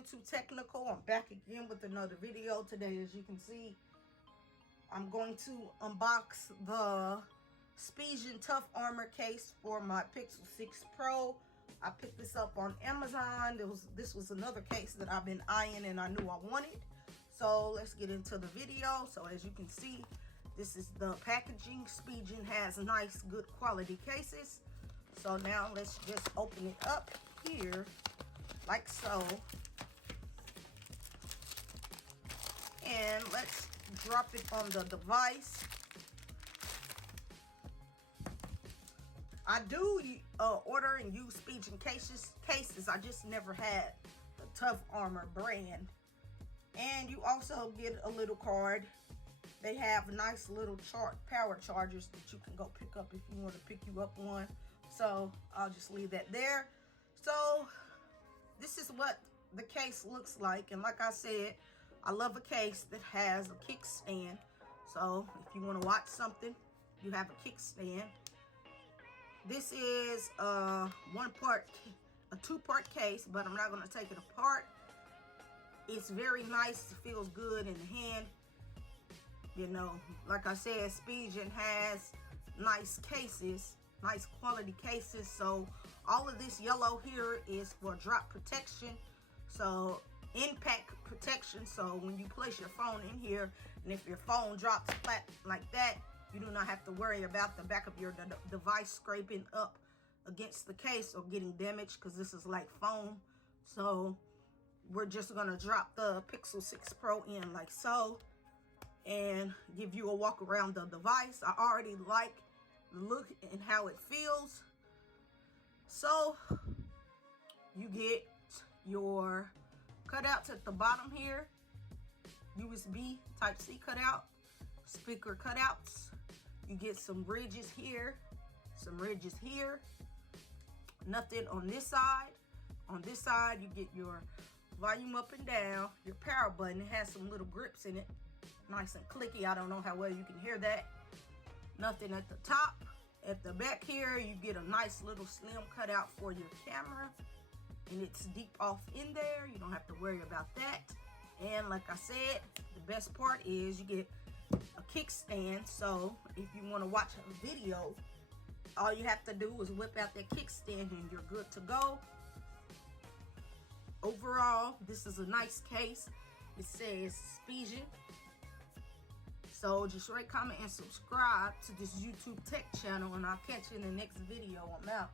YouTube Technical. I'm back again with another video today. As you can see, I'm going to unbox the Spigen Tough Armor case for my Pixel 6 Pro. I picked this up on Amazon. This was another case that I've been eyeing and I knew I wanted. So let's get into the video. So as you can see, this is the packaging. Spigen has nice, good quality cases. So now let's just open it up here like so. And let's drop it on the device. I do order and use Spigen cases. I just never had the Tough Armor brand. And you also get a little card. They have nice little power chargers that you can go pick up if you want to pick you up one. So I'll just leave that there. So this is what the case looks like. And like I said, I love a case that has a kickstand. So if you want to watch something, you have a kickstand. This is a two-part case, but I'm not going to take it apart. It's very nice. It feels good in the hand. You know, like I said, Spigen has nice cases, nice quality cases. So all of this yellow here is for drop protection. So impact protection. So when you place your phone in here, and if your phone drops flat like that, you do not have to worry about the back of your device scraping up against the case or getting damaged, because this is like foam. So we're just gonna drop the Pixel 6 Pro in like so and give you a walk around the device. I already like the look and how it feels. So you get your cutouts at the bottom here, USB Type-C cutout, speaker cutouts. You get some ridges here, some ridges here. Nothing on this side. On this side, you get your volume up and down, your power button. It has some little grips in it, nice and clicky. I don't know how well you can hear that. Nothing at the top. At the back here, you get a nice little slim cutout for your camera, and it's deep off in there. You don't have to worry about that. And like I said, the best part is you get a kickstand. So if you want to watch a video, all you have to do is whip out that kickstand and you're good to go. Overall, this is a nice case. It says Spigen. So just rate, comment, and subscribe to this YouTube tech channel, and I'll catch you in the next video. I'm out.